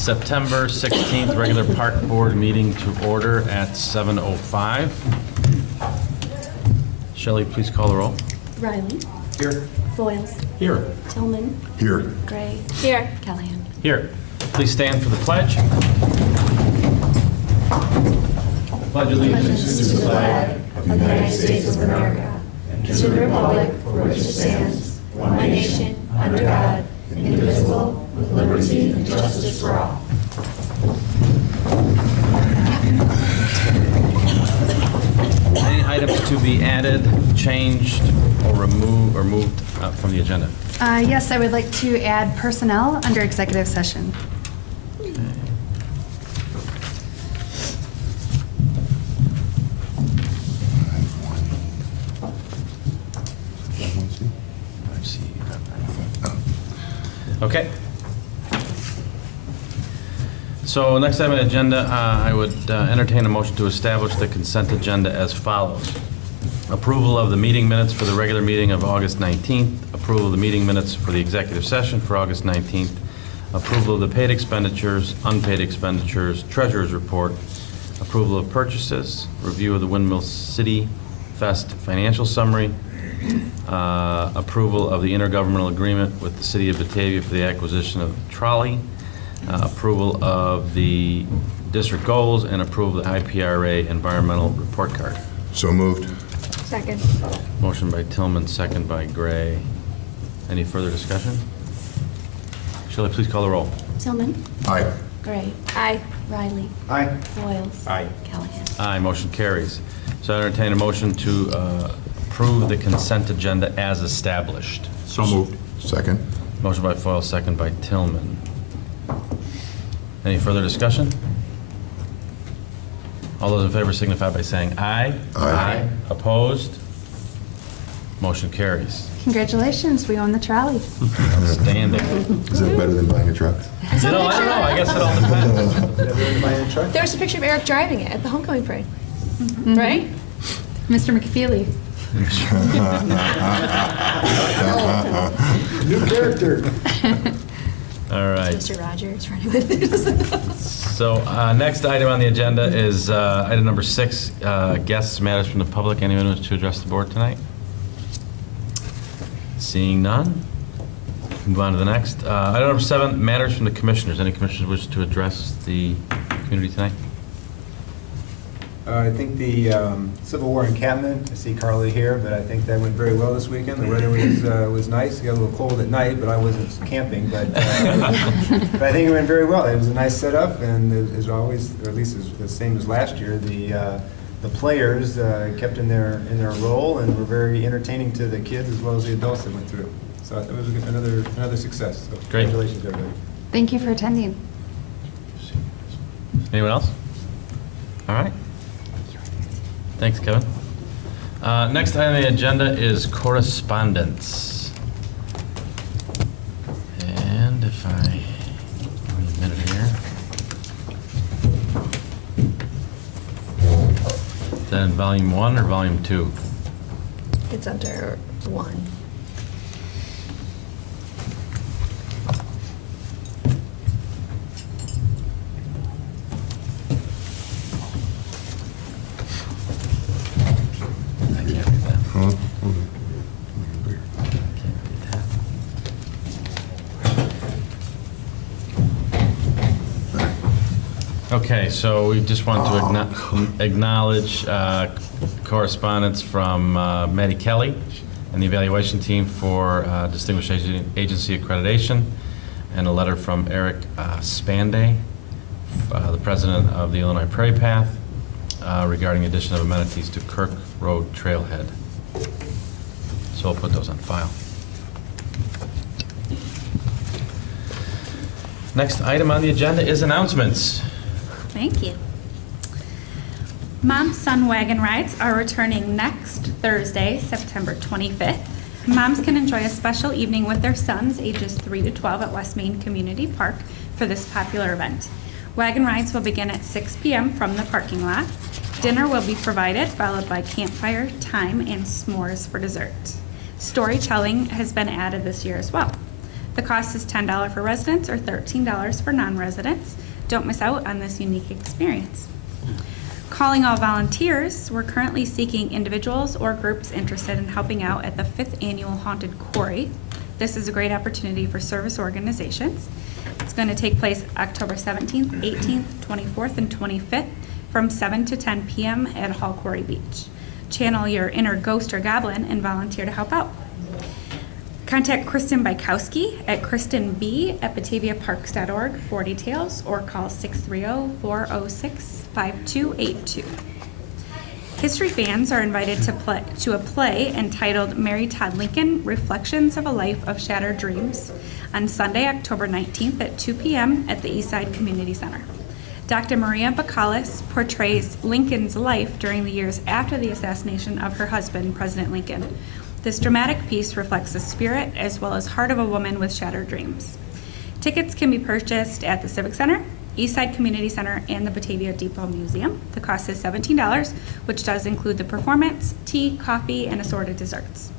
September 16th regular park board meeting to order at 7:05. Shelley, please call the roll. Riley. Here. Foils. Here. Tillman. Here. Gray. Here. Callahan. Here. Please stand for the pledge. Pledge allegiance To the flag of the United States of America and to the republic for which it stands, one nation, under God, indivisible, with liberty and justice for all. Any items to be added, changed, or moved from the agenda? Yes, I would like to add personnel under executive session. Okay. So next item on the agenda, I would entertain a motion to establish the consent agenda as follows. Approval of the meeting minutes for the regular meeting of August 19th. Approval of the meeting minutes for the executive session for August 19th. Approval of the paid expenditures, unpaid expenditures, treasurer's report. Approval of purchases. Review of the Windmill City Fest financial summary. Approval of the intergovernmental agreement with the City of Batavia for the acquisition of trolley. Approval of the district goals, and approval of the IPRA environmental report card. So moved. Second. Motion by Tillman, second by Gray. Any further discussion? Shelley, please call the roll. Tillman. Aye. Gray. Aye. Riley. Aye. Foils. Aye. Callahan. Aye, motion carries. So I entertain a motion to approve the consent agenda as established. So moved. Second. Motion by Foyle, second by Tillman. Any further discussion? All those in favor signify by saying aye. Aye. Opposed? Motion carries. Congratulations, we own the trolley. Outstanding. Is that better than buying a truck? I don't know. I guess it all depends. There was a picture of Eric driving it at the homecoming parade, right? Mr. McFeely. New character. All right. Mr. Rogers running with it. So next item on the agenda is item number 6, guests, matters from the public. Anyone wish to address the board tonight? Seeing none, move on to the next. Item number 7, matters from the commissioners. Any commissioners wish to address the community tonight? I think the Civil War encampment, I see Carly here, but I think that went very well this weekend. The weather was nice. It got a little cold at night, but I wasn't camping. But I think it went very well. It was a nice setup, and as always, or at least the same as last year, the players kept in their role and were very entertaining to the kids as well as the adults that went through. So it was another success. So Great. Congratulations, everybody. Thank you for attending. Anyone else? All right. Thanks, Kevin. Next item on the agenda is correspondence. And if I give me a minute here. Is that in volume 1 or volume 2? It's under 1. I can't read that. Huh? Can't read that. Okay, so we just want to acknowledge correspondence from Maddie Kelly and the evaluation team for Distinguished Agency Accreditation, and a letter from Eric Spanday, the president of the Illinois Prairie Path, regarding addition of amenities to Kirk Road Trailhead. So I'll put those on file. Next item on the agenda is announcements. Thank you. Mom Son Wagon Rides are returning next Thursday, September 25th. Moms can enjoy a special evening with their sons, ages 3 to 12, at West Main Community Park for this popular event. Wagon rides will begin at 6 p.m. from the parking lot. Dinner will be provided, followed by campfire time and s'mores for dessert. Storytelling has been added this year as well. The cost is $10 for residents or $13 for non-residents. Don't miss out on this unique experience. Calling all volunteers, we're currently seeking individuals or groups interested in helping out at the 5th Annual Haunted Quarry. This is a great opportunity for service organizations. It's going to take place October 17th, 18th, 24th, and 25th from 7 to 10 p.m. at Hall Quarry Beach. Channel your inner ghost or goblin and volunteer to help out. Contact Kristen Bykowski at kristenb@bataviaparks.org for details, or call 630-406-5282. History fans are invited to a play entitled Mary Todd Lincoln, Reflections of a Life of Shattered Dreams on Sunday, October 19th at 2 p.m. at the Eastside Community Center. Dr. Maria Bacallis portrays Lincoln's life during the years after the assassination of her husband, President Lincoln. This dramatic piece reflects the spirit as well as heart of a woman with shattered dreams. Tickets can be purchased at the Civic Center, Eastside Community Center, and the Batavia Depot Museum. The cost is $17, which does include the performance, tea, coffee, and assorted desserts.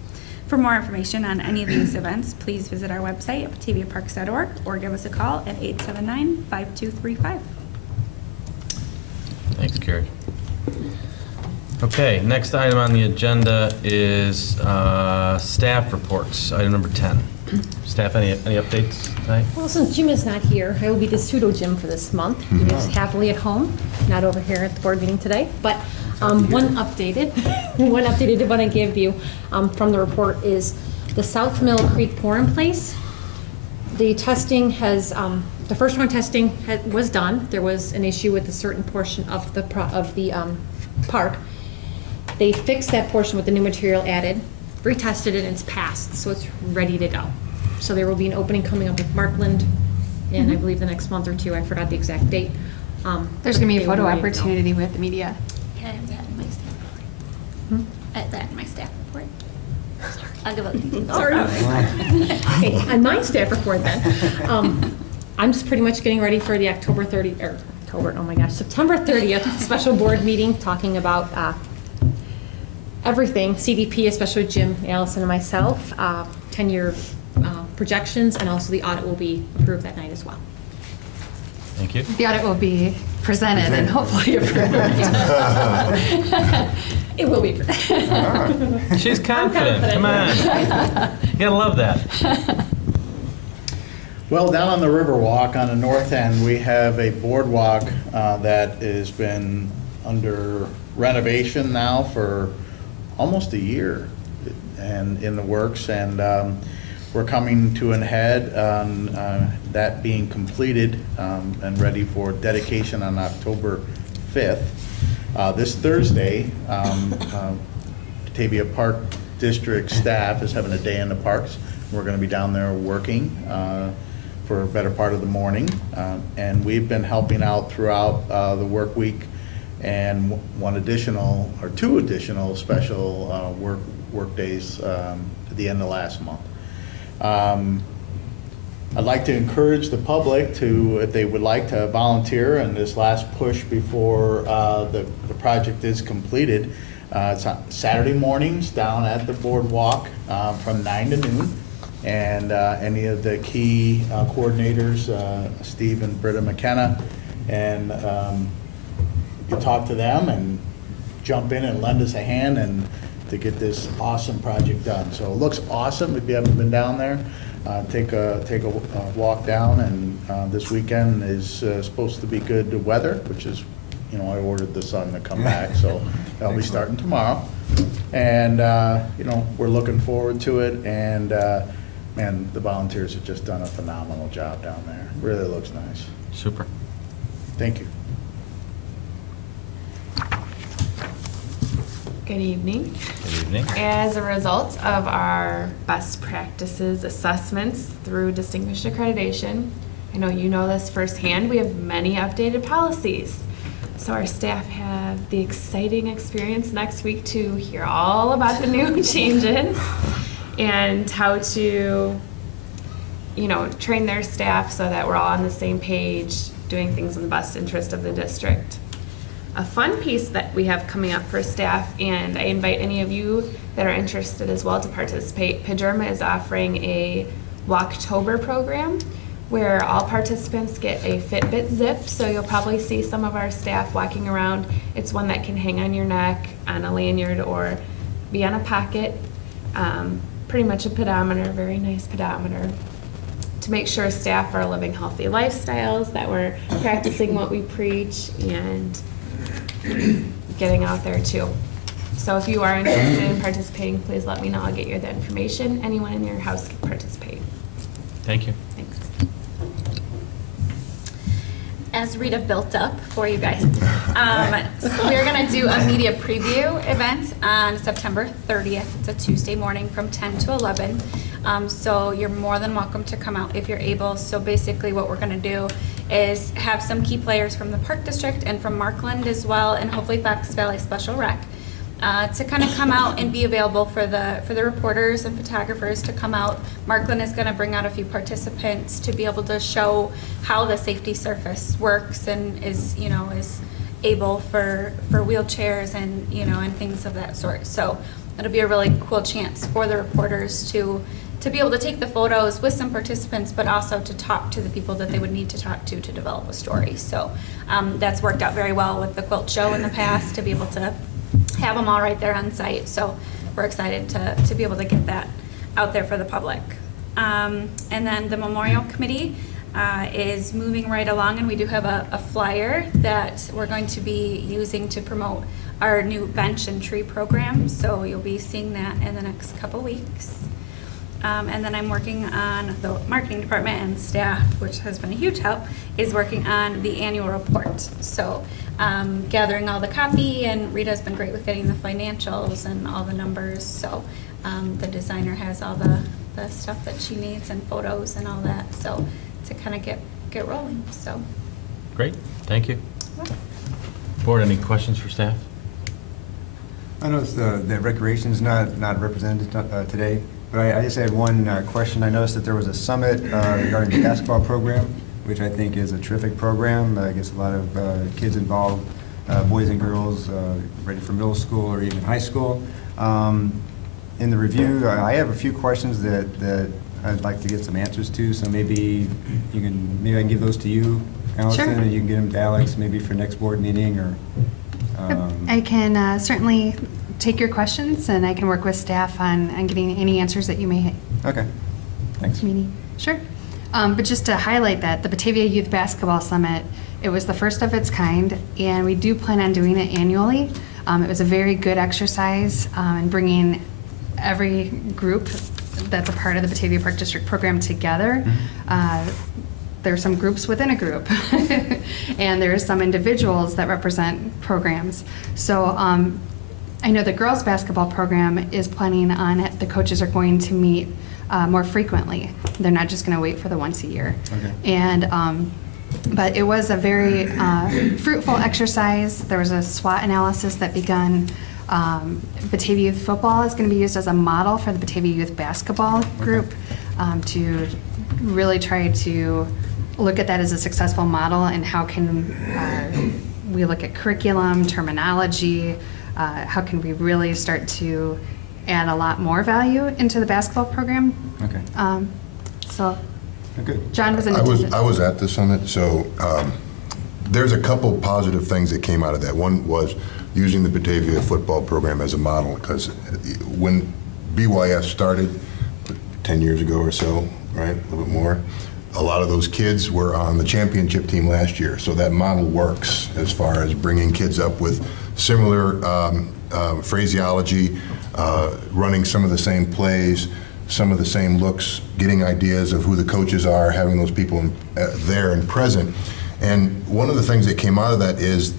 For more information on any of these events, please visit our website at bataviaparks.org or give us a call at 879-5235. Thanks, Carrie. Okay, next item on the agenda is staff reports, item number 10. Staff, any updates tonight? Well, since Jim is not here, I will be the pseudo Jim for this month. He is happily at home, not over here at the board meeting today. But one updated one I give you from the report is the South Mill Creek Pouring Place. The testing has, the first round testing was done. There was an issue with a certain portion of the park. They fixed that portion with the new material added, retested it, and it's passed, so it's ready to go. So there will be an opening coming up with Markland in, I believe, the next month or two. I forgot the exact date. There's going to be a They will photo be ready to go. opportunity with the media. Can I have that in my staff report? Add that in my staff report? I'll give it. Sorry. Okay, on my staff report then, I'm just pretty much getting ready for the September 30th special board meeting, talking about everything, CDP, especially Jim, Allison, and myself, 10-year projections, and also the audit will be approved that night as well. Thank you. The audit will be presented and hopefully approved. It will be approved. She's confident, come on. You gotta love that. Well, down on the Riverwalk on the north end, we have a boardwalk that has been under renovation now for almost a year and in the works, and we're coming to an head on that being completed and ready for dedication on October 5th. This Thursday, Batavia Park District staff is having a day in the parks. We're going to be down there working for a better part of the morning, and we've been helping out throughout the work week, and two additional special work days at the end of last month. I'd like to encourage the public to, if they would like to volunteer in this last push before the project is completed. It's on Saturday mornings down at the boardwalk from 9 to noon. And any of the key coordinators, Steve and Britta McKenna, and you talk to them and jump in and lend us a hand and to get this awesome project done. So it looks awesome. If you haven't been down there, take a walk down. And this weekend is supposed to be good weather, which is, I ordered the sun to come back, so that'll be starting tomorrow. And we're looking forward to it. And man, the volunteers have just done a phenomenal job down there. Really looks nice. Super. Thank you. Good evening. Good evening. As a result of our best practices assessments through distinguished accreditation, I know you know this firsthand, we have many updated policies. So our staff have the exciting experience next week to hear all about the new changes and how to, train their staff so that we're all on the same page, doing things in the best interest of the district. A fun piece that we have coming up for staff, and I invite any of you that are interested as well to participate. PJRMA is offering a Walktober program, where all participants get a Fitbit zip. So you'll probably see some of our staff walking around. It's one that can hang on your neck, on a lanyard, or be on a pocket. Pretty much a pedometer, very nice pedometer, to make sure staff are living healthy lifestyles, that we're practicing what we preach, and getting out there too. So if you are interested in participating, please let me know. I'll get you the information. Anyone in your house can participate. Thank you. Thanks. As Rita built up for you guys, so we're going to do a media preview event on September 30th. It's a Tuesday morning from 10 to 11. So you're more than welcome to come out if you're able. So basically what we're going to do is have some key players from the Park District and from Markland as well, and hopefully Fox Valley Special Rec, to kind of come out and be available for the reporters and photographers to come out. Markland is going to bring out a few participants to be able to show how the safety surface works and is able for wheelchairs and and things of that sort. So it'll be a really cool chance for the reporters to be able to take the photos with some participants, but also to talk to the people that they would need to talk to develop a story. So that's worked out very well with the quilt show in the past, to be able to have them all right there on site. So we're excited to be able to get that out there for the public. And then the Memorial Committee is moving right along, and we do have a flyer that we're going to be using to promote our new bench and tree program. So you'll be seeing that in the next couple weeks. And then I'm working on the marketing department, and staff, which has been a huge help, is working on the annual report. So gathering all the copy, and Rita's been great with getting the financials and all the numbers. So the designer has all the stuff that she needs and photos and all that. So to kind of get rolling. So Great, thank you. Board, any questions for staff? I noticed that recreation's not represented today, but I just had one question. I noticed that there was a summit regarding the basketball program, which I think is a terrific program. I guess a lot of kids involved, boys and girls, ready for middle school or even high school. In the review, I have a few questions that I'd like to get some answers to, so maybe I can give those to you, Allison, Sure. and you can get them to Alex maybe for next board meeting, or. I can certainly take your questions, and I can work with staff on getting any answers that you may Okay, thanks. need. Sure. But just to highlight that, the Batavia Youth Basketball Summit, it was the first of its kind, and we do plan on doing it annually. It was a very good exercise in bringing every group that's a part of the Batavia Park District program together. There are some groups within a group, and there are some individuals that represent programs. So I know the girls' basketball program is planning on it. The coaches are going to meet more frequently. They're not just going to wait for the once a year. Okay. And but it was a very fruitful exercise. There was a SWOT analysis that begun. Batavia Youth Football is going to be used as a model for the Batavia Youth Basketball group to really try to look at that as a successful model, and how can we look at curriculum, terminology, how can we really start to add a lot more value into the basketball program. Okay. So Okay. John was in I attendance. was at the summit, so there's a couple positive things that came out of that. One was using the Batavia football program as a model, because when BYF started 10 years ago or so, right, a little bit more, a lot of those kids were on the championship team last year. So that model works as far as bringing kids up with similar phraseology, running some of the same plays, some of the same looks, getting ideas of who the coaches are, having those people there and present. And one of the things that came out of that is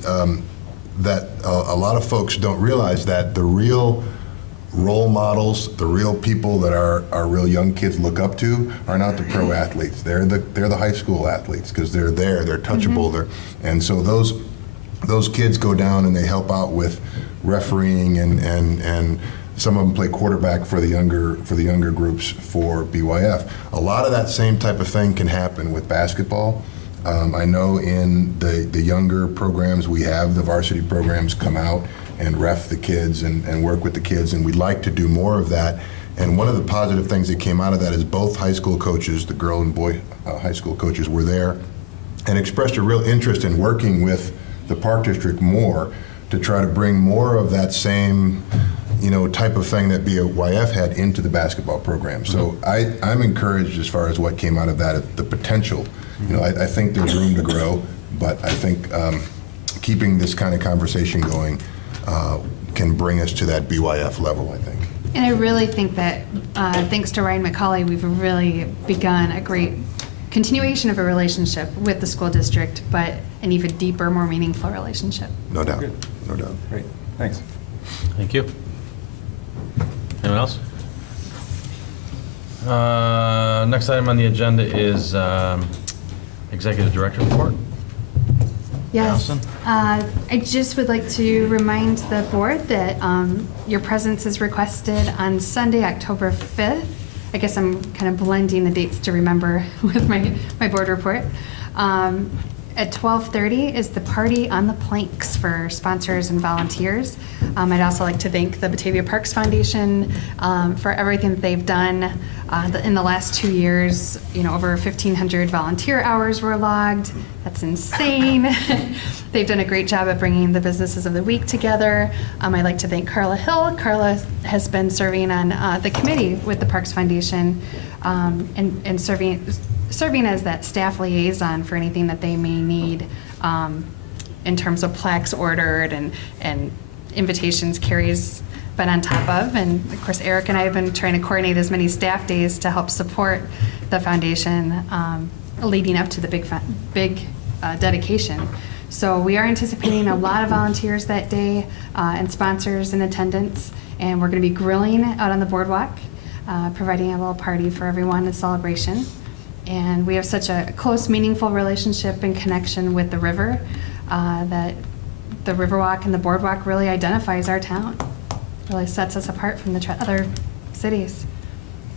that a lot of folks don't realize that the real role models, the real people that our real young kids look up to are not the pro athletes. They're the high school athletes, because they're there, they're touchable, and so those kids go down and they help out with refereeing, and some of them play quarterback for the younger groups for BYF. A lot of that same type of thing can happen with basketball. I know in the younger programs, we have the varsity programs come out and ref the kids and work with the kids, and we'd like to do more of that. And one of the positive things that came out of that is both high school coaches, the girl and boy high school coaches, were there and expressed a real interest in working with the Park District more to try to bring more of that same, type of thing that BYF had into the basketball program. So I'm encouraged as far as what came out of that, the potential. I think there's room to grow, but I think keeping this kind of conversation going can bring us to that BYF level, I think. And I really think that thanks to Ryan McCauley, we've really begun a great continuation of a relationship with the school district, but an even deeper, more meaningful relationship. No doubt, Good. no doubt. Great, thanks. Thank you. Anyone else? Next item on the agenda is Executive Director report. Yes. Allison? I just would like to remind the board that your presence is requested on Sunday, October 5th. I guess I'm kind of blending the dates to remember with my board report. At 12:30 is the party on the planks for sponsors and volunteers. I'd also like to thank the Batavia Parks Foundation for everything that they've done in the last 2 years. Over 1,500 volunteer hours were logged. That's insane. They've done a great job at bringing the businesses of the week together. I'd like to thank Carla Hill. Carla has been serving on the committee with the Parks Foundation and serving as that staff liaison for anything that they may need in terms of plaques ordered and invitations. Carrie's been on top of, and of course Eric and I have been trying to coordinate as many staff days to help support the foundation leading up to the big dedication. So we are anticipating a lot of volunteers that day and sponsors in attendance, and we're going to be grilling out on the boardwalk, providing a little party for everyone, a celebration. And we have such a close, meaningful relationship and connection with the river that the Riverwalk and the Boardwalk really identifies our town. Really sets us apart from the other cities.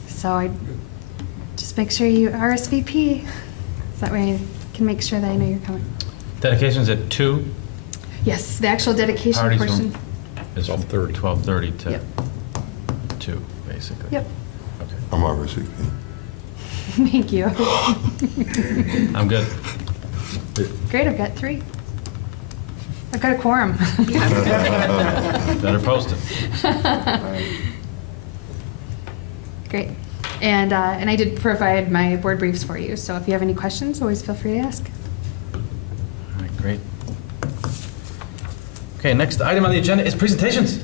So I just make sure you RSVP. So that way I can make sure that I know you're coming. Dedication's at 2. Yes, the actual dedication Parties portion. Is 12:30 to Yep. 2, basically. Yep. Okay. I'm RSVP. Thank you. I'm good. Great, I've got 3. I've got a quorum. Better post it. Great. And I did provide my board briefs for you, so if you have any questions, always feel free to ask. All right, great. Okay, next item on the agenda is presentations.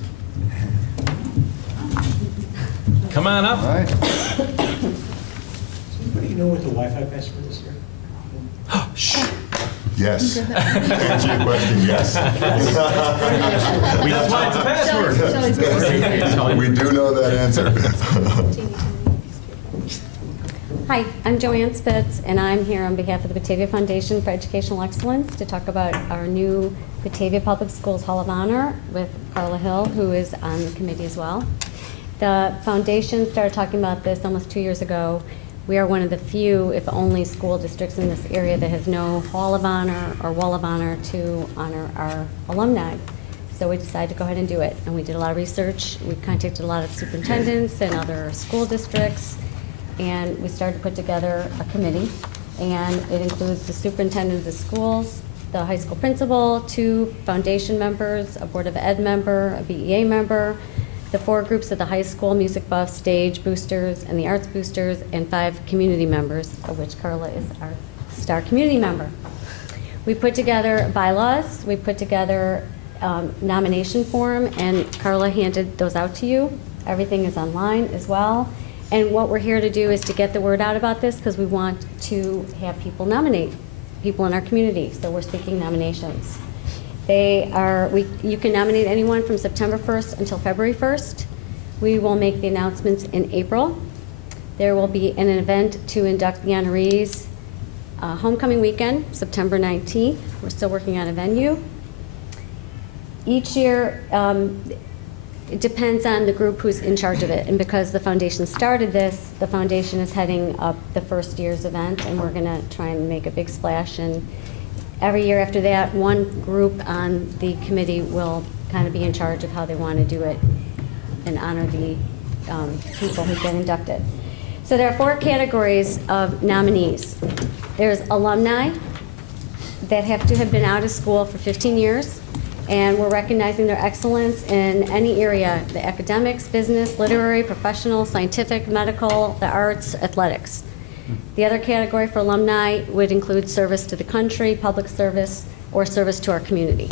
Come on up. All right. Do you know what the Wi-Fi password is here? Yes. To answer your question, yes. That's why it's a password. We do know that answer. Hi, I'm Joanne Spitz, and I'm here on behalf of the Batavia Foundation for Educational Excellence to talk about our new Batavia Public Schools Hall of Honor with Carla Hill, who is on the committee as well. The foundation started talking about this almost 2 years ago. We are one of the few, if only, school districts in this area that has no Hall of Honor or Wall of Honor to honor our alumni. So we decided to go ahead and do it. And we did a lot of research. We contacted a lot of superintendents and other school districts. And we started to put together a committee. And it includes the superintendent of the schools, the high school principal, 2 foundation members, a Board of Ed member, a BEA member, the 4 groups at the high school, music buffs, stage boosters, and the arts boosters, and 5 community members, of which Carla is our star community member. We put together bylaws, we put together nomination form, and Carla handed those out to you. Everything is online as well. And what we're here to do is to get the word out about this, because we want to have people nominate people in our community, so we're seeking nominations. You can nominate anyone from September 1st until February 1st. We will make the announcements in April. There will be an event to induct the honorees homecoming weekend, September 19th. We're still working on a venue. Each year, it depends on the group who's in charge of it. And because the foundation started this, the foundation is heading up the first year's event, and we're going to try and make a big splash. And every year after that, one group on the committee will kind of be in charge of how they want to do it and honor the people who've been inducted. So there are 4 categories of nominees. There's alumni that have to have been out of school for 15 years, and we're recognizing their excellence in any area, the academics, business, literary, professional, scientific, medical, the arts, athletics. The other category for alumni would include service to the country, public service, or service to our community.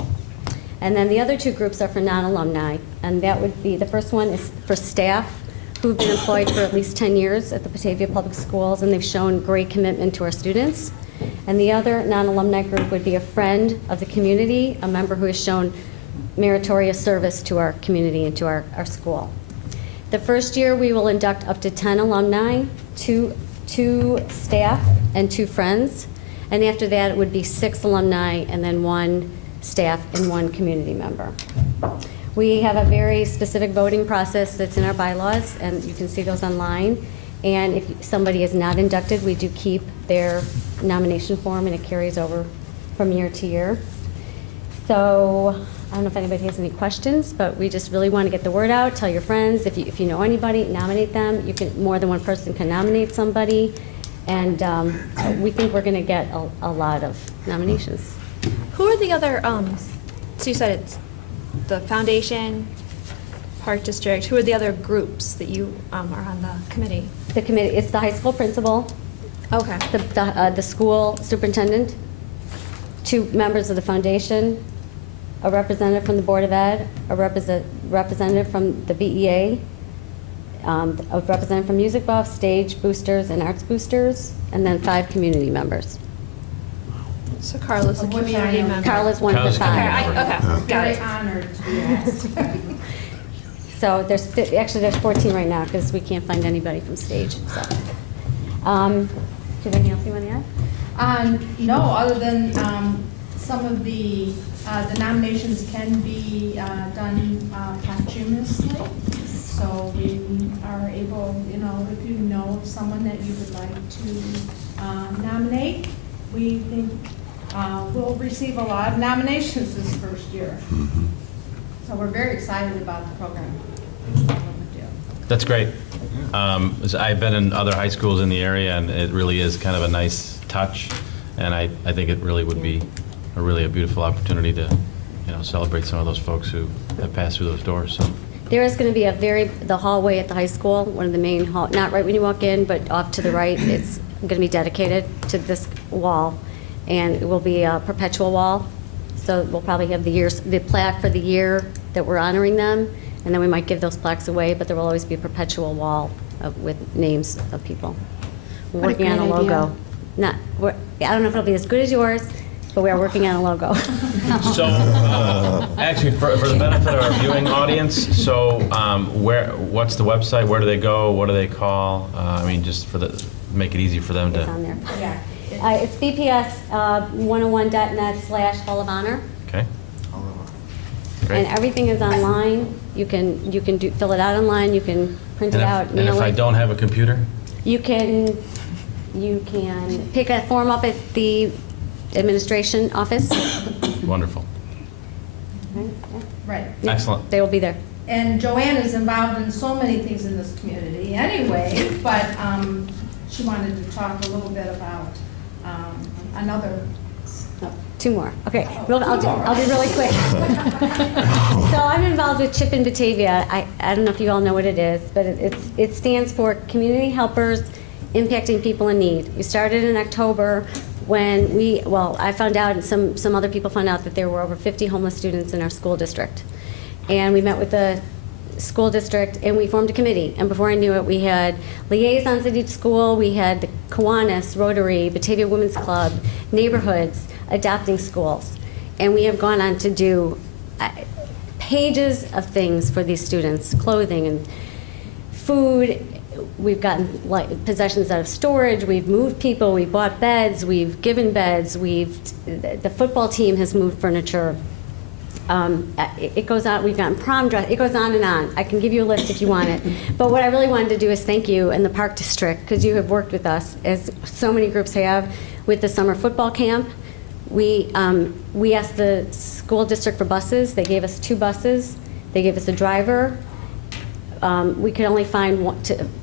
And then the other 2 groups are for non-alumni, and that would be, the first one is for staff who've been employed for at least 10 years at the Batavia Public Schools, and they've shown great commitment to our students. And the other non-alumni group would be a friend of the community, a member who has shown meritorious service to our community and to our school. The first year, we will induct up to 10 alumni, two staff, and 2 friends. And after that, it would be 6 alumni, and then 1 staff and 1 community member. We have a very specific voting process that's in our bylaws, and you can see those online. And if somebody is not inducted, we do keep their nomination form, and it carries over from year to year. So I don't know if anybody has any questions, but we just really want to get the word out. Tell your friends. If you know anybody, nominate them. You can, more than one person can nominate somebody. And we think we're going to get a lot of nominations. Who are the other, so you said it's the foundation, Park District, who are the other groups that you are on the committee? The committee, it's the high school principal, Okay. the school superintendent, 2 members of the foundation, a representative from the Board of Ed, a representative from the BEA, a representative from Music Buffs, Stage Boosters, and Arts Boosters, and then 5 community members. So Carla's a community member. Carla's one of the Carla's 5. Okay, got it. Honored to be asked. So there's 14 right now because we can't find anybody from Stage. So, do you have anything else you want to add? No, other than some of the nominations can be done posthumously. So we are able, if you know of someone that you would like to nominate, we think we'll receive a lot of nominations this first year. So we're very excited about the program. That's great. I've been in other high schools in the area, and it really is kind of a nice touch, and I think it really would be a beautiful opportunity to, celebrate some of those folks who have passed through those doors. So. There is going to be the hallway at the high school, one of the main not right when you walk in, but off to the right. It's going to be dedicated to this wall, and it will be a perpetual wall. So we'll probably have the plaque for the year that we're honoring them, and then we might give those plaques away, but there will always be a perpetual wall with names of people. We're What a working on a great logo. idea. I don't know if it'll be as good as yours, but we are working on a logo. So, actually, for the benefit of our viewing audience, so what's the website? Where do they go? What do they call? Just make it easy for them It's to. on there. Yeah. It's bps101.net/Hall of Honor. Okay. And Great. everything is online. You can fill it out online. You can print it out, And mail if I it. don't have a computer, You can pick a form up at the administration office. wonderful, Right. excellent. They will be there. And Joanne is involved in so many things in this community anyway, but she wanted to talk a little bit about another. Oh, 2 more. Okay, I'll be really quick. So I'm involved with CHIP in Batavia. I don't know if you all know what it is, but it stands for Community Helpers Impacting People in Need. We started in October when I found out, and some other people found out, that there were over 50 homeless students in our school district. And we met with the school district, and we formed a committee. And before I knew it, we had liaisons at each school. We had the Kiwanis, Rotary, Batavia Women's Club, neighborhoods, adopting schools. And we have gone on to do pages of things for these students, clothing and food. We've gotten possessions out of storage. We've moved people. We've bought beds. We've given beds. The football team has moved furniture. It goes on. We've gotten prom dress. It goes on and on. I can give you a list if you want it. But what I really wanted to do is thank you and the Park District, because you have worked with us, as so many groups have, with the summer football camp. We asked the school district for buses. They gave us 2 buses. They gave us a driver. we could only find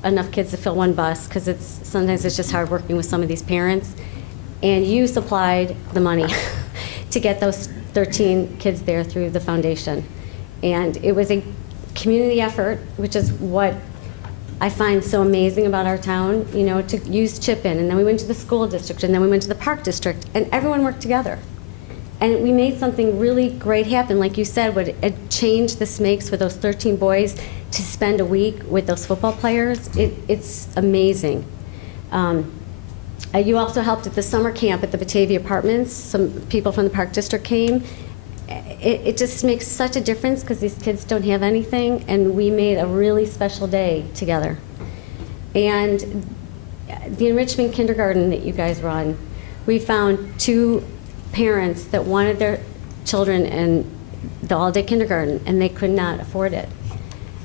enough kids to fill one bus, because sometimes it's just hard working with some of these parents. And you supplied the money to get those 13 kids there through the foundation. And it was a community effort, which is what I find so amazing about our town, to use chip-in. And then we went to the school district, and then we went to the park district, and everyone worked together. And we made something really great happen. Like you said, what a change this makes for those 13 boys to spend a week with those football players, it's amazing. You also helped at the summer camp at the Batavia Apartments. Some people from the Park District came. It just makes such a difference because these kids don't have anything, and we made a really special day together. And the enrichment kindergarten that you guys run, we found 2 parents that wanted their children in the all-day kindergarten, and they could not afford it.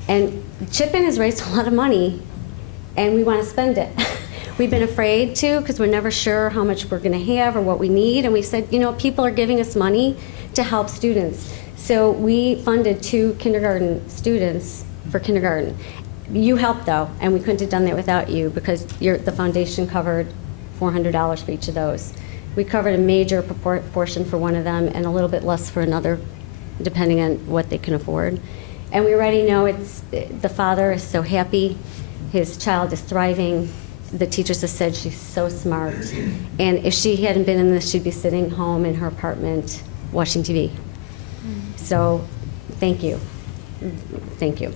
And Chip-In has raised a lot of money, and we want to spend it. We've been afraid to, because we're never sure how much we're going to have or what we need. And we said, people are giving us money to help students. So we funded 2 kindergarten students for kindergarten. You helped, though, and we couldn't have done that without you, because the foundation covered $400 for each of those. We covered a major portion for one of them and a little bit less for another, depending on what they can afford. And we already know the father is so happy. His child is thriving. The teachers have said she's so smart. And if she hadn't been in this, she'd be sitting home in her apartment watching TV. So thank you. Thank you.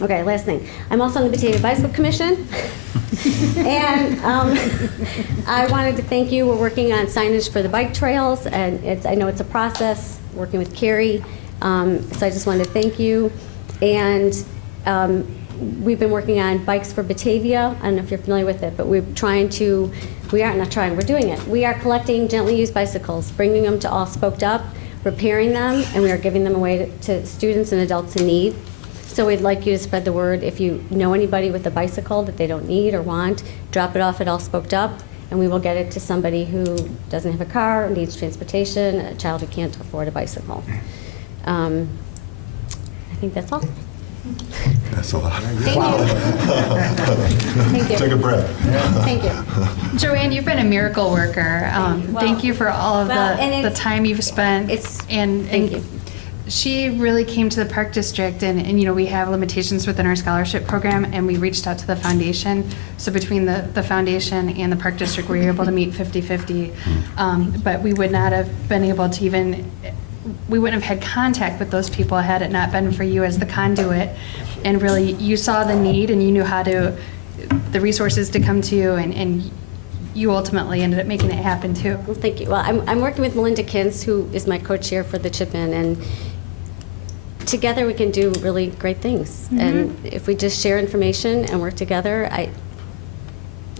Okay, last thing. I'm also on the Batavia Bicycle Commission. And I wanted to thank you. We're working on signage for the bike trails, and I know it's a process, working with Carrie. So I just wanted to thank you. And we've been working on Bikes for Batavia. I don't know if you're familiar with it, but we're doing it. We are collecting gently used bicycles, bringing them to All Spoked Up, repairing them, and we are giving them away to students and adults in need. So we'd like you to spread the word. If you know anybody with a bicycle that they don't need or want, drop it off at All Spoked Up, and we will get it to somebody who doesn't have a car, needs transportation, a child who can't afford a bicycle. I think that's all. That's a lot. Thank you. Thank you. Take a breath. Thank you. Joanne, you've been a miracle worker. Thank you for all of the time you've spent. Thank you. She really came to the Park District, and we have limitations within our scholarship program, and we reached out to the foundation. So between the foundation and the Park District, we were able to meet 50-50. But we would not have been able to we wouldn't have had contact with those people had it not been for you as the conduit. And really, you saw the need, and you knew the resources to come to you, and you ultimately ended up making it happen too. Well, thank you. Well, I'm working with Melinda Kintz, who is my co-chair for the Chip-In, and together we can do really great things. Mm-hmm. And if we just share information and work together,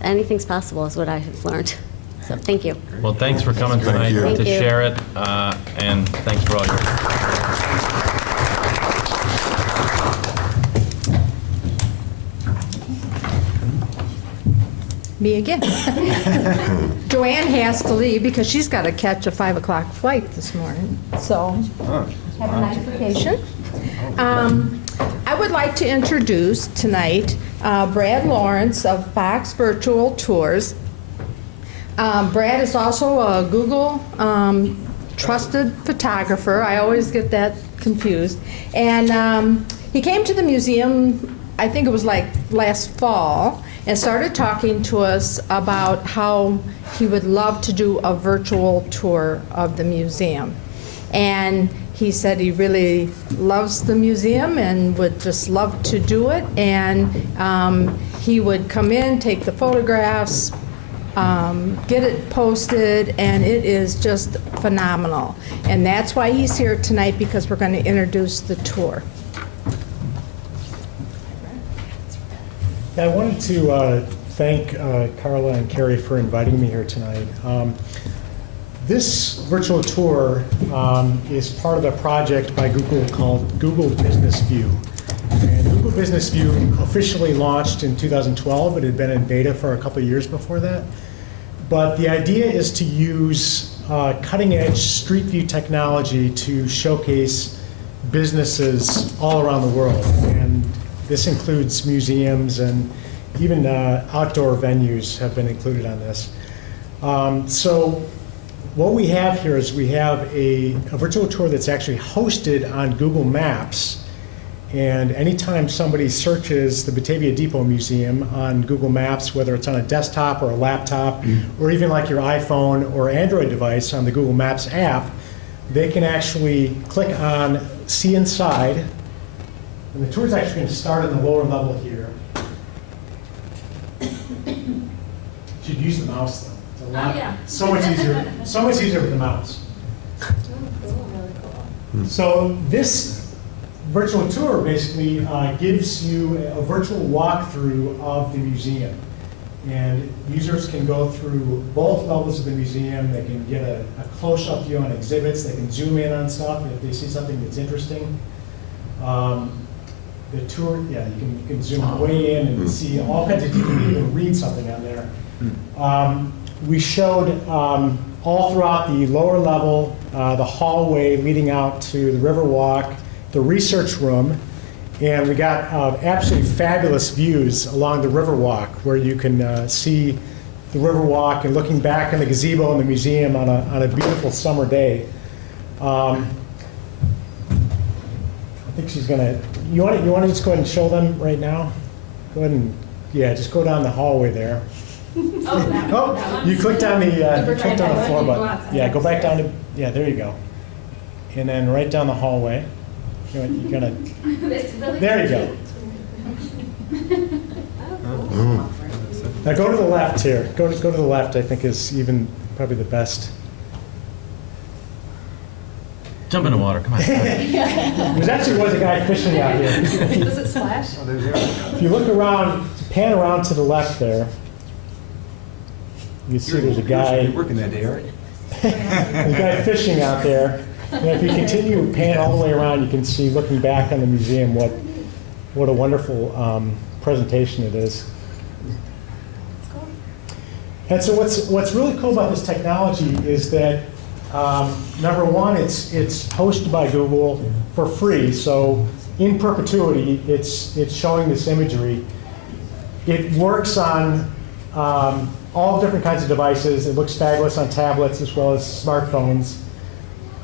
anything's possible is what I have learned. So thank you. Well, thanks for coming tonight to share it, and thanks for all your Me again. Joanne has to leave because she's got to catch a 5 o'clock flight this morning. So have a nice vacation. I would like to introduce tonight Brad Lawrence of Fox Virtual Tours. Brad is also a Google trusted photographer. I always get that confused. And he came to the museum, I think it was like last fall, and started talking to us about how he would love to do a virtual tour of the museum. And he said he really loves the museum and would just love to do it. And he would come in, take the photographs, get it posted, and it is just phenomenal. And that's why he's here tonight, because we're going to introduce the tour. Yeah, I wanted to thank Carla and Carrie for inviting me here tonight. This virtual tour is part of a project by Google called Google Business View. And Google Business View officially launched in 2012. It had been in beta for a couple of years before that. But the idea is to use cutting-edge Street View technology to showcase businesses all around the world. And This includes museums and even outdoor venues have been included on this. So what we have here is we have a virtual tour that's actually hosted on Google Maps. And anytime somebody searches the Batavia Depot Museum on Google Maps, whether it's on a desktop or a laptop, or even like your iPhone or Android device on the Google Maps app, they can actually click on See Inside. And the tour is actually going to start in the lower level here. Should use the mouse though. It's a lot, so much easier with the mouse. So this virtual tour basically gives you a virtual walkthrough of the museum. And users can go through both levels of the museum. They can get a close-up view on exhibits. They can zoom in on stuff if they see something that's interesting. The tour, yeah, you can zoom way in and see all kinds of, you can even read something on there. We showed all throughout the lower level, the hallway leading out to the Riverwalk, the research room, and we got absolutely fabulous views along the Riverwalk where you can see the Riverwalk and looking back in the gazebo in the museum on a beautiful summer day. I think she's gonna, you want to just go ahead and show them right now? Go ahead and, yeah, just go down the hallway there. Oh, you clicked on the floor button. Yeah, go back down to, yeah, there you go. And then right down the hallway. You're gonna, there you go. Now go to the left here. Go to the left, I think is even probably the best. Jump in the water, come on. There actually was a guy fishing out here. Does it splash? If you look around, pan around to the left there, you see there's a guy. You're working that day, right? There's a guy fishing out there. And if you continue pan all the way around, you can see, looking back on the museum, what a wonderful presentation it is. And so what's really cool about this technology is that number one, it's hosted by Google for free. So in perpetuity, it's showing this imagery. It works on all different kinds of devices. It looks fabulous on tablets as well as smartphones.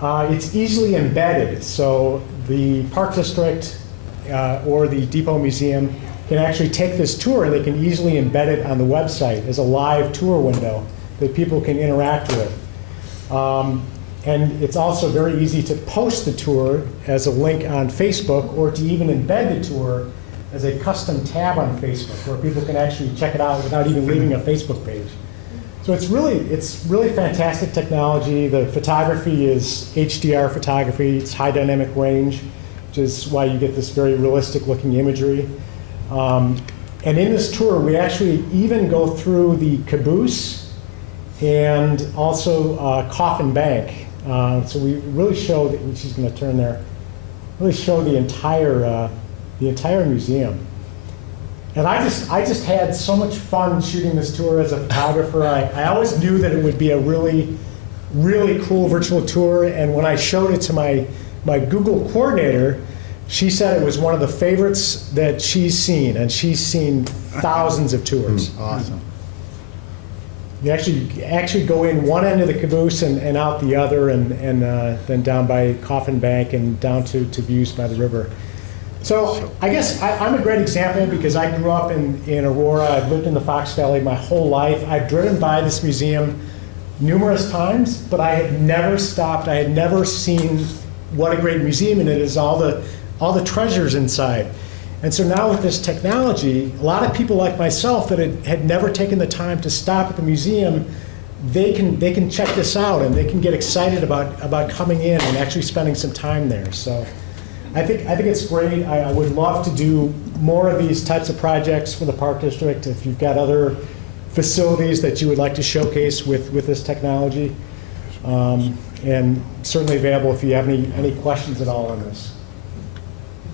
It's easily embedded, so the Park District or the Depot Museum can actually take this tour and they can easily embed it on the website as a live tour window that people can interact with. And it's also very easy to post the tour as a link on Facebook or to even embed the tour as a custom tab on Facebook where people can actually check it out without even leaving a Facebook page. So it's really fantastic technology. The photography is HDR photography. It's high dynamic range, which is why you get this very realistic looking imagery. And in this tour, we actually even go through the caboose and also Coffin Bank. So we really show, she's going to turn there, really show the entire museum. And I just had so much fun shooting this tour as a photographer. I always knew that it would be a really, really cool virtual tour. And when I showed it to my Google coordinator, she said it was one of the favorites that she's seen. And she's seen thousands of tours. Awesome. You actually go in one end of the caboose and out the other, and then down by Coffin Bank and down to views by the river. So I guess I'm a great example because I grew up in Aurora. I've lived in the Fox Valley my whole life. I've driven by this museum numerous times, but I had never stopped. I had never seen what a great museum it is, all the treasures inside. And so now with this technology, a lot of people like myself that had never taken the time to stop at the museum, they can check this out and they can get excited about coming in and actually spending some time there. So I think it's great. I would love to do more of these types of projects for the Park District. If you've got other facilities that you would like to showcase with this technology, and certainly available if you have any questions at all on this.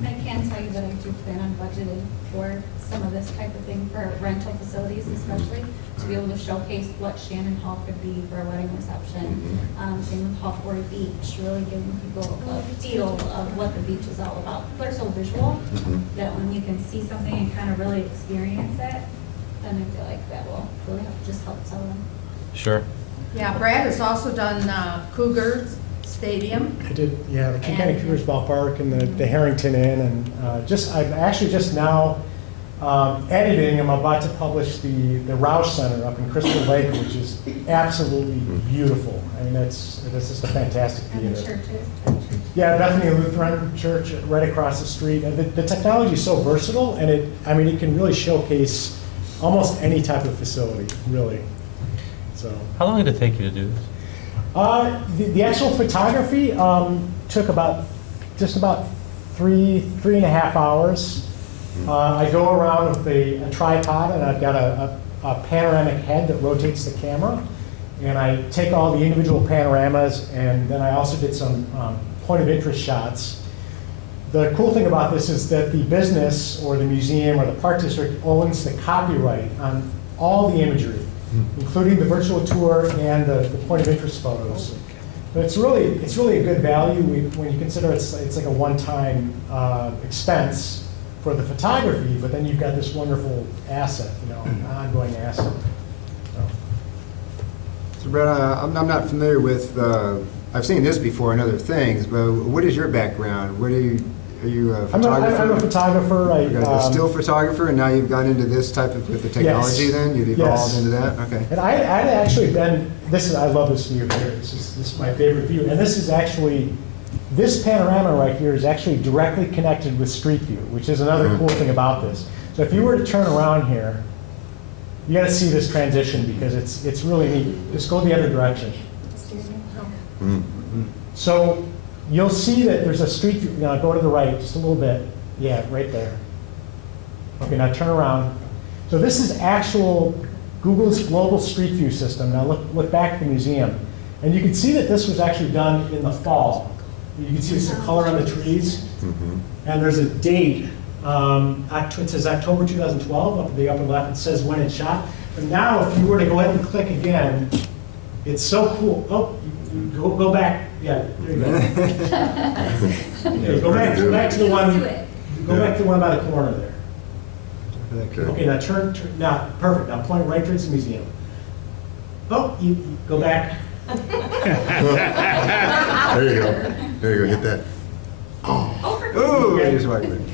I can tell you that I do plan on budgeting for some of this type of thing for rental facilities especially. to be able to showcase what Shannon Hall could be for a wedding reception. Same with Hawkwood Beach, really giving people a feel of what the beach is all about. They're so visual that when you can see something and kind of really experience it, then I feel like that will really just help sell them. Sure. Yeah, Brad has also done Cougars Stadium. I did, yeah, the King County Cougars Ballpark and the Harrington Inn, and I'm actually just now editing. I'm about to publish the Roush Center up in Crystal Lake, which is absolutely beautiful. I mean, it's just a fantastic And the theater. churches. Yeah, Bethany Lutheran Church right across the street. And the technology is so versatile, and it can really showcase almost any type of facility, really. So. How long did it take you to do this? The actual photography took just about three and a half hours. I go around with a tripod, and I've got a panoramic head that rotates the camera. And I take all the individual panoramas, and then I also did some point of interest shots. The cool thing about this is that the business or the museum or the park district owns the copyright on all the imagery, including the virtual tour and the point of interest photos. But it's really a good value when you consider it's like a one-time expense for the photography, but then you've got this wonderful asset, an ongoing asset. So Brad, I'm not familiar with, I've seen this before and other things, but what is your background? Are you a photographer? I'm a photographer. You're a still photographer, and now you've gone into this type of, with the technology. Yes. Then? You've evolved into that? Okay. And I'd actually been, I love this view here. This is my favorite view. And this panorama right here is actually directly connected with Street View, which is another cool thing about this. So if you were to turn around here, you got to see this transition because it's really neat. Just go the other direction. So you'll see that there's a Street View. Now go to the right just a little bit. Yeah, right there. Okay, now turn around. So this is actual Google's global Street View system. Now look back at the museum. And you can see that this was actually done in the fall. You can see the color on the trees. And there's a date. It says October 2012 up at the upper left. It says when it's shot. But now if you were to go ahead and click again, it's so cool. Oh, go back. Yeah, there you go. Okay, go back to the one. Go back to the one by the corner there. Okay, now turn. Now, perfect. Now point right towards the museum. Oh, you go back. There you go. There you go. Hit that. Oh, I just walked in.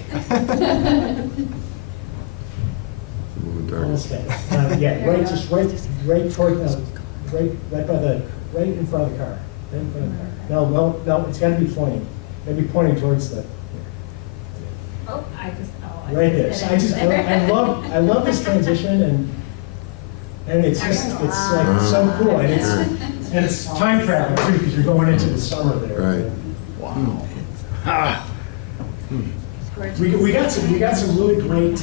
Moving dark. Almost there. Yeah, right toward, right in front of the car. Right in front of the car. No, it's got to be pointing. Got to be pointing towards the. Oh, Right there. So I love this transition, and it's just like so cool, and it's time travel too because you're going into the summer there. Right. Wow. We got some really great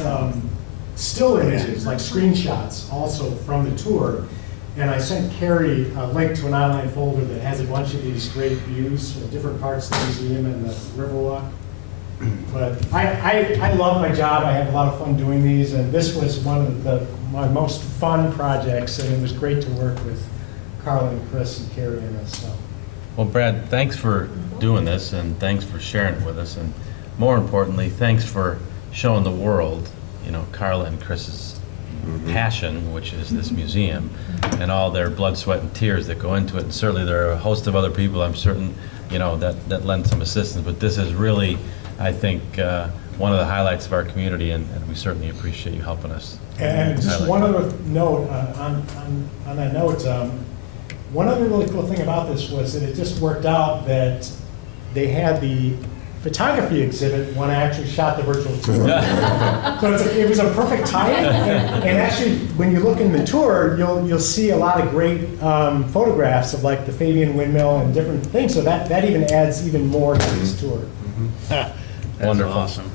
still images, like screenshots, also from the tour. And I sent Carrie a link to an online folder that has a bunch of these great views of different parts of the museum and the Riverwalk. But I love my job. I have a lot of fun doing these, and this was one of my most fun projects, and it was great to work with Carla and Chris and Carrie in this. So. Well, Brad, thanks for doing this, and thanks for sharing it with us, and more importantly, thanks for showing the world, Carla and Chris's passion, which is this museum, and all their blood, sweat, and tears that go into it. And certainly there are a host of other people, I'm certain, that lend some assistance. But this is really, I think, one of the highlights of our community, and we certainly appreciate you helping us. And just one other note on that note, one other really cool thing about this was that it just worked out that they had the photography exhibit when I actually shot the virtual tour. So it was a perfect tie-in. And actually, when you look in the tour, you'll see a lot of great photographs of like the Fabian windmill and different things. So that even adds even more to this tour. Wonderful. Awesome.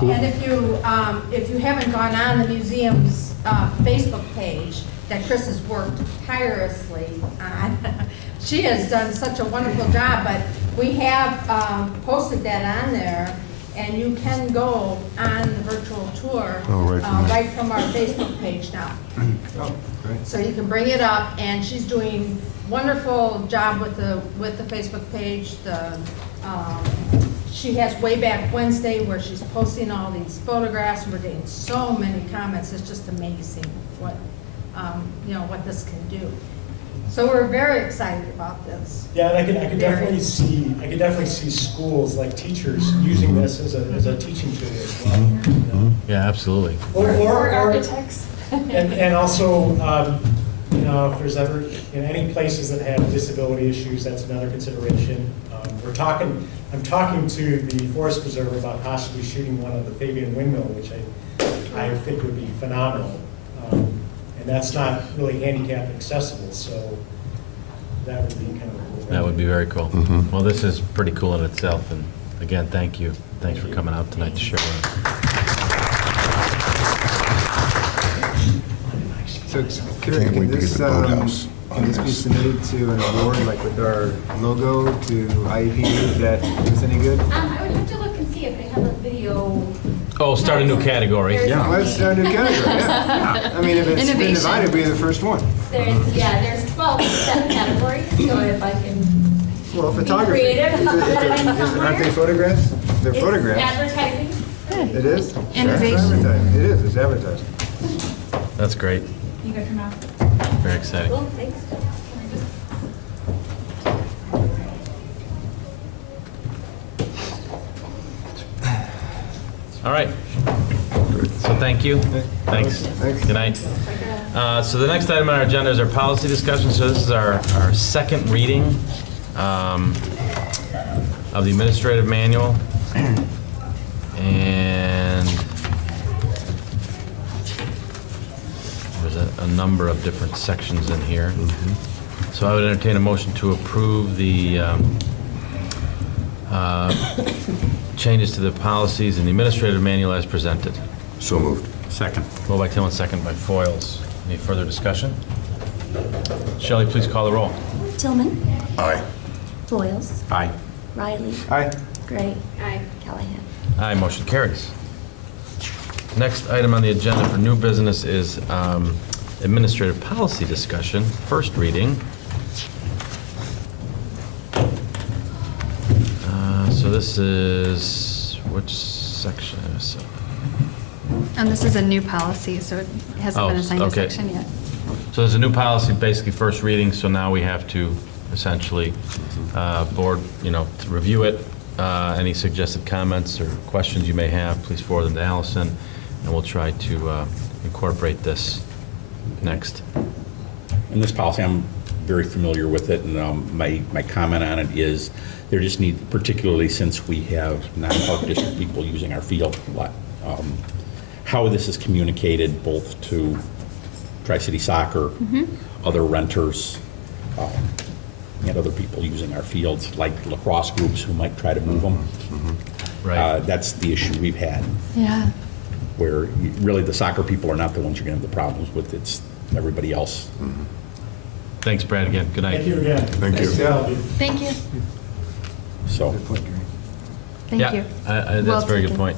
And if you haven't gone on the museum's Facebook page that Chris has worked tirelessly on, she has done such a wonderful job, but we have posted that on there, And you can go on the virtual tour Oh, right from there. right from our Facebook page now. Oh, great. So you can bring it up, and she's doing wonderful job with the Facebook page. She has Way Back Wednesday where she's posting all these photographs, and we're getting so many comments. It's just amazing what, what this can do. So we're very excited about this. Yeah, and I could definitely see schools, like teachers, using this as a teaching tool as well. Yeah, absolutely. Or Architects. and also, if there's ever, any places that have disability issues, that's another consideration. I'm talking to the Forest Preserve about possibly shooting one of the Fabian windmill, which I think would be phenomenal. And that's not really handicap accessible, so that would be kind of cool. That would be very cool. Well, this is pretty cool in itself, and again, thank you. Thanks for coming out tonight to share with us. So, Can't wait to get to the boathouse. Can this be submitted to an award, like with our logo to IEP? Is that any good? I would have to look and see if they have a video. Oh, start a new category. Yeah, let's start a new category, yeah. I mean, if it's been Innovation. divided, we're the first one. There's 12 set categories, so if I can. Well, photography. creative, Aren't they photographs? They're It's photographs. advertising. It is? Innovation. It's advertising. It is, it's advertising. That's great. You good for now? Very exciting. Cool, thanks. All right. So thank you. Thanks. Thanks. Good night. So the next item on our agenda is our policy discussion. So this is our second reading of the administrative manual. And there's a number of different sections in here. So I would entertain a motion to approve the changes to the policies in the administrative manual as presented. So moved. Second. Moved by Tillman, second by Foils. Any further discussion? Shelley, please call the roll. Tillman, Aye. Foils, Aye. Riley, Aye. Gray. Callahan. Aye, motion carries. Next item on the agenda for new business is administrative policy discussion, first reading. So this is, which section is it? And this is a new policy, so it hasn't been assigned a okay. section yet. So there's a new policy, basically first reading, so now we have to essentially, board, to review it. Any suggested comments or questions you may have, please forward them to Allison, and we'll try to incorporate this next. And this policy, I'm very familiar with it, and my comment on it is there just need, particularly since we have non-park district people using our field a lot, how this is communicated both to Tri-City Soccer, other renters, and other people using our fields, like lacrosse groups who might try to move them. Right. That's the issue we've had, Yeah. where really the soccer people are not the ones you're going to have the problems with, it's everybody else. Thanks, Brad, again. Good night. Thank you again. Thank you. Thanks to all of you. Thank you. So, Good point, Gary. Thank Yeah, you. that's Well a very good taken. point.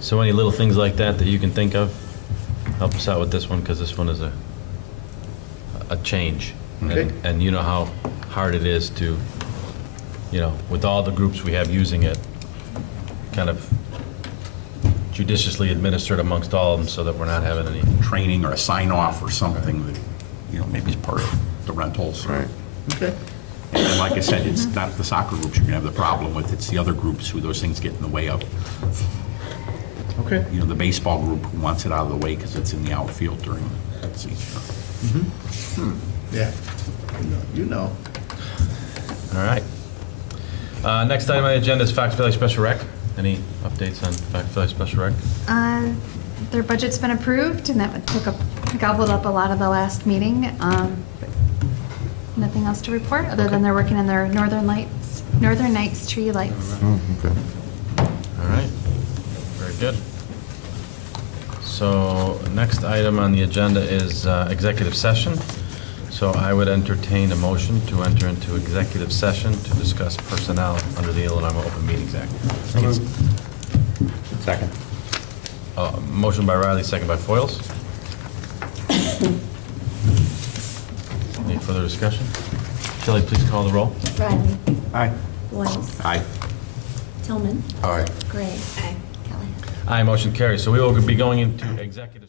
So any little things like that you can think of, help us out with this one, because this one is a change. Okay. And you know how hard it is to, with all the groups we have using it, kind of judiciously administered amongst all of them so that we're not having any. training or a sign-off or something that, maybe is part of the rentals. Right. Okay. And like I said, it's not the soccer groups you're going to have the problem with, it's the other groups who those things get in the way of. Okay. The baseball group who wants it out of the way because it's in the outfield during the season. Yeah. You know. All right. Next item on the agenda is Fox Valley Special Rec. Any updates on Fox Valley Special Rec? Their budget's been approved, and that gobbled up a lot of the last meeting. But nothing else to report, other than they're working on their Northern Nights tree lights. Oh, okay. All right, very good. So next item on the agenda is executive session. So I would entertain a motion to enter into executive session to discuss personnel under the Illinois Open Meetings Act. Second. Motion by Riley, second by Foils. Any further discussion? Shelley, please call the roll. Riley. Aye. Boyles. Aye. Tillman. Aye. Gray. Aye. Callahan. Aye, motion carries. So we will be going into executive